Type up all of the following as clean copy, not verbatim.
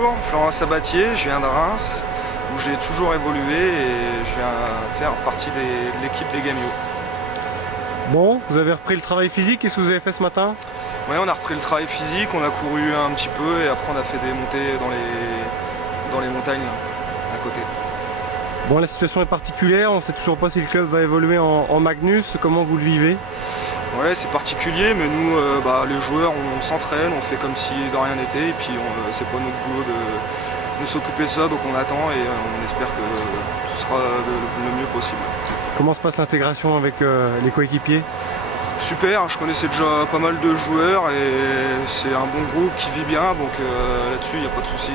Bonjour, Florent Sabatier, je viens de Reims où j'ai toujours évolué et je viens faire partie de l'équipe des Gamio. Bon, vous avez repris le travail physique, qu'est-ce que vous avez fait ce matin? Ouais, on a repris le travail physique, on a couru un petit peu et après on a fait des montées dans les montagnes là, à côté. Bon, la situation est particulière, on ne sait toujours pas si le club va évoluer en Magnus, comment vous le vivez? Ouais, c'est particulier, mais nous, les joueurs, on s'entraîne, on fait comme si de rien n'était et puis c'est pas notre boulot de s'occuper de ça, donc on attend et on espère que tout sera le mieux possible. Comment se passe l'intégration avec les coéquipiers? Super, je connaissais déjà pas mal de joueurs et c'est un bon groupe qui vit bien, donc là-dessus il n'y a pas de souci.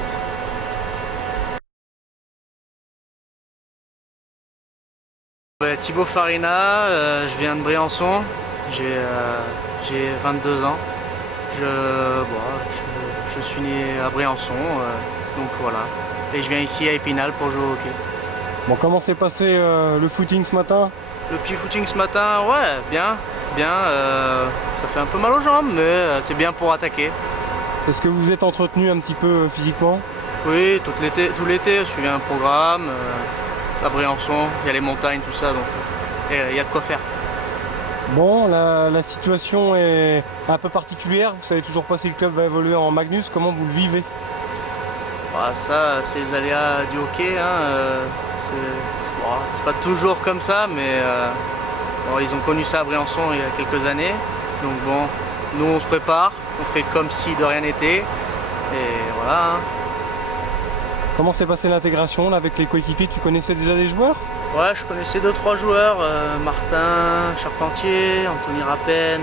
Thibaut Farina, je viens de Briançon, j'ai 22 ans. Je suis né à Briançon, donc voilà. Et je viens ici à Épinal pour jouer au hockey. Bon, comment s'est passé le footing ce matin? Le petit footing ce matin, ouais, bien. Ça fait un peu mal aux jambes, mais c'est bien pour attaquer. Est-ce que vous êtes entretenu un petit peu physiquement? Oui, tout l'été, je suivais un programme. À Briançon, il y a les montagnes, tout ça, donc il y a de quoi faire. Bon, la situation est un peu particulière, vous savez toujours pas si le club va évoluer en Magnus, comment vous le vivez? Bah, ça, c'est les aléas du hockey, hein. C'est pas toujours comme ça, mais ils ont connu ça à Briançon il y a quelques années. Donc bon, nous on se prépare, on fait comme si de rien n'était, et voilà. Hein. Comment s'est passée l'intégration là, avec les coéquipiers? Tu connaissais déjà les joueurs? Ouais, je connaissais 2-3 joueurs, Martin Charpentier, Anthony Rappen,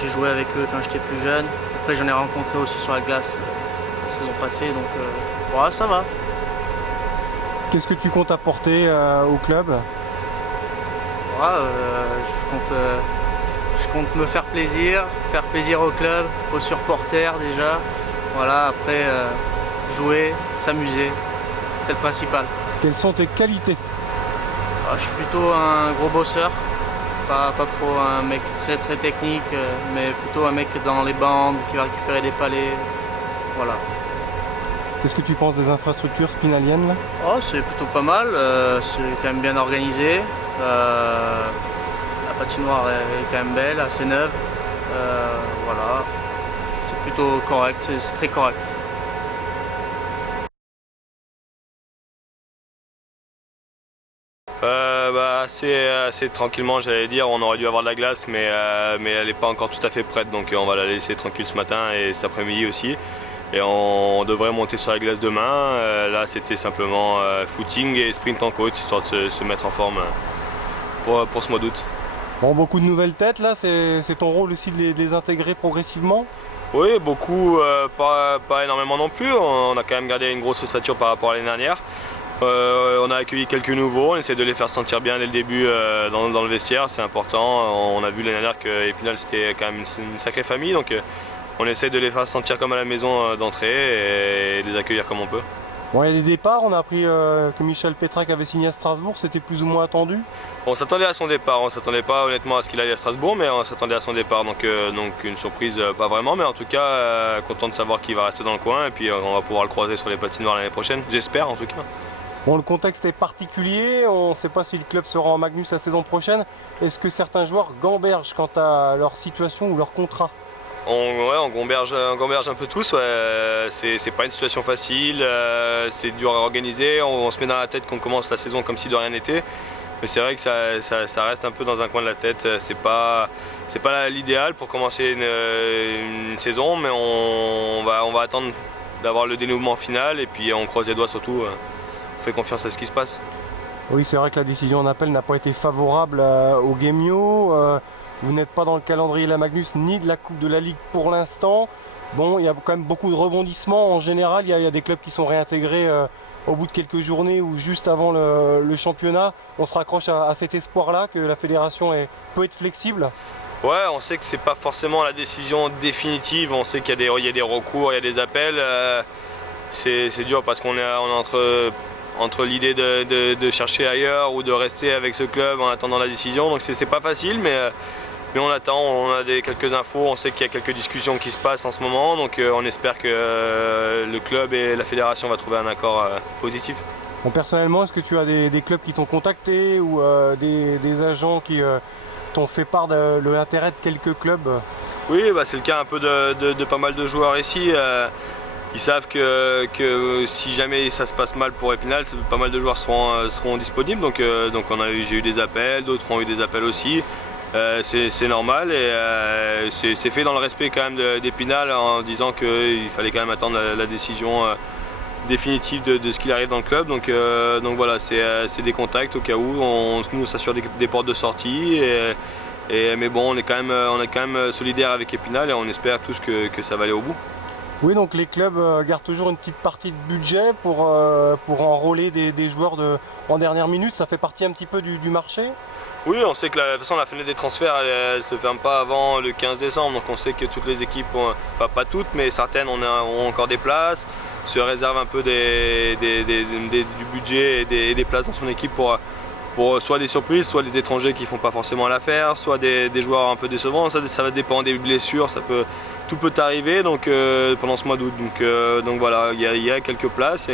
j'ai joué avec eux quand j'étais plus jeune. Après j'en ai rencontré aussi sur la glace la saison passée, donc ouais, ça va. Qu'est-ce que tu comptes apporter au club? Ouais, je compte me faire plaisir au club, aux supporters déjà. Voilà, après jouer, s'amuser, c'est le principal. Quelles sont tes qualités? Je suis plutôt un gros bosseur, pas trop un mec très technique, mais plutôt un mec dans les bandes qui va récupérer des palets. Voilà. Qu'est-ce que tu penses des infrastructures spinaliennes là? Oh, c'est plutôt pas mal, c'est quand même bien organisé. La patinoire est quand même belle, assez neuve. Voilà, c'est plutôt correct, c'est très correct. Assez tranquillement, j'allais dire. On aurait dû avoir de la glace, mais elle n'est pas encore tout à fait prête, donc on va la laisser tranquille ce matin et cet après-midi aussi. Et on devrait monter sur la glace demain. Là, c'était simplement footing et sprint en côte, histoire de se mettre en forme pour ce mois d'août. Bon, beaucoup de nouvelles têtes là, c'est ton rôle aussi de les intégrer progressivement? Oui, beaucoup, pas énormément non plus. On a quand même gardé une grosse ossature par rapport à l'année dernière. On a accueilli quelques nouveaux, on essaie de les faire sentir bien dès le début dans le vestiaire, c'est important. On a vu l'année dernière qu'Épinal c'était quand même une sacrée famille, donc on essaie de les faire sentir comme à la maison d'entrée et de les accueillir comme on peut. Bon, il y a des départs, on a appris que Michel Pétrac avait signé à Strasbourg, c'était plus ou moins attendu? On s'attendait à son départ, on s'attendait pas honnêtement à ce qu'il aille à Strasbourg, mais on s'attendait à son départ, donc une surprise pas vraiment, mais en tout cas content de savoir qu'il va rester dans le coin et puis on va pouvoir le croiser sur les patinoires l'année prochaine, j'espère en tout cas. Bon, le contexte est particulier, on ne sait pas si le club sera en Magnus la saison prochaine. Est-ce que certains joueurs gambergent quant à leur situation ou leur contrat? On gamberge un peu tous, ouais. C'est pas une situation facile, c'est dur à organiser, on se met dans la tête qu'on commence la saison comme si de rien n'était. Mais c'est vrai que ça reste un peu dans un coin de la tête, c'est pas l'idéal pour commencer une saison, mais on va attendre d'avoir le dénouement final et puis on croise les doigts surtout. On fait confiance à ce qui se passe. Oui, c'est vrai que la décision en appel n'a pas été favorable au Gamio. Vous n'êtes pas dans le calendrier de la Magnus ni de la Coupe de la Ligue pour l'instant. Bon, il y a quand même beaucoup de rebondissements. En général, il y a des clubs qui sont réintégrés au bout de quelques journées ou juste avant le championnat. On se raccroche à cet espoir-là que la fédération peut être flexible. Ouais, on sait que c'est pas forcément la décision définitive. On sait qu'il y a des recours, il y a des appels. C'est dur parce qu'on est entre l'idée de chercher ailleurs ou de rester avec ce club en attendant la décision, donc c'est pas facile, mais Mais on attend, on a quelques infos, on sait qu'il y a quelques discussions qui se passent en ce moment, donc on espère que le club et la fédération vont trouver un accord positif. Bon, personnellement, est-ce que tu as des clubs qui t'ont contacté ou des agents qui t'ont fait part de l'intérêt de quelques clubs? Oui, bah, c'est le cas un peu de pas mal de joueurs ici. Ils savent que si jamais ça se passe mal pour Épinal, pas mal de joueurs seront disponibles. Donc j'ai eu des appels, d'autres ont eu des appels aussi. C'est normal et c'est fait dans le respect quand même d'Épinal en disant qu'il fallait quand même attendre la décision définitive de ce qu'il arrive dans le club. Donc voilà, c'est des contacts au cas où. Nous on s'assure des portes de sortie. Mais bon, on est quand même solidaire avec Épinal et on espère tous que ça va aller au bout. Oui, donc les clubs gardent toujours une petite partie de budget pour enrôler des joueurs en dernière minute. Ça fait partie un petit peu du marché? Oui, on sait que de toute façon la fenêtre des transferts elle ne se ferme pas avant le 15 décembre, donc on sait que toutes les équipes, enfin pas toutes, mais certaines ont encore des places, se réservent un peu du budget et des places dans son équipe pour soit des surprises, soit des étrangers qui ne font pas forcément l'affaire, soit des joueurs un peu décevants. Ça va dépendre des blessures, tout peut arriver pendant ce mois d'août. Donc voilà, il y a quelques places,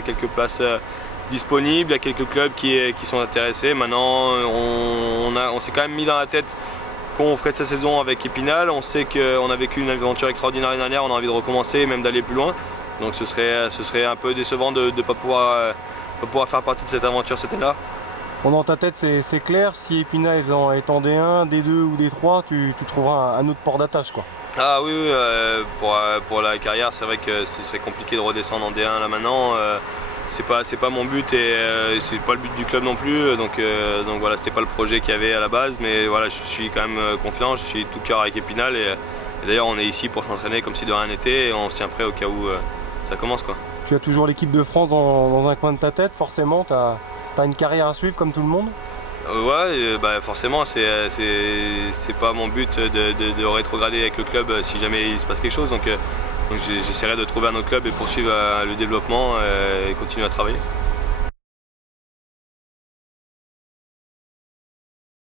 disponibles, il y a quelques clubs qui sont intéressés. Maintenant, on s'est quand même mis dans la tête qu'on ferait de cette saison avec Épinal. On sait qu'on a vécu une aventure extraordinaire l'année dernière, on a envie de recommencer et même d'aller plus loin. Donc ce serait un peu décevant de ne pas pouvoir faire partie de cette aventure cette année-là. Bon, dans ta tête, c'est clair, si Épinal est en D1, D2 ou D3, tu trouveras un autre port d'attache, quoi. Ah oui, pour la carrière, c'est vrai que ce serait compliqué de redescendre en D1 là maintenant. C'est pas mon but et c'est pas le but du club non plus. Donc voilà, c'était pas le projet qu'il y avait à la base. Mais voilà, je suis quand même confiant, je suis tout cœur avec Épinal. Et d'ailleurs, on est ici pour s'entraîner comme si de rien n'était et on se tient prêt au cas où ça commence, quoi. Tu as toujours l'équipe de France dans un coin de ta tête, forcément. Tu as une carrière à suivre comme tout le monde? Ouais, forcément, c'est pas mon but de rétrograder avec le club si jamais il se passe quelque chose. Donc j'essaierai de trouver un autre club et poursuivre le développement et continuer à travailler.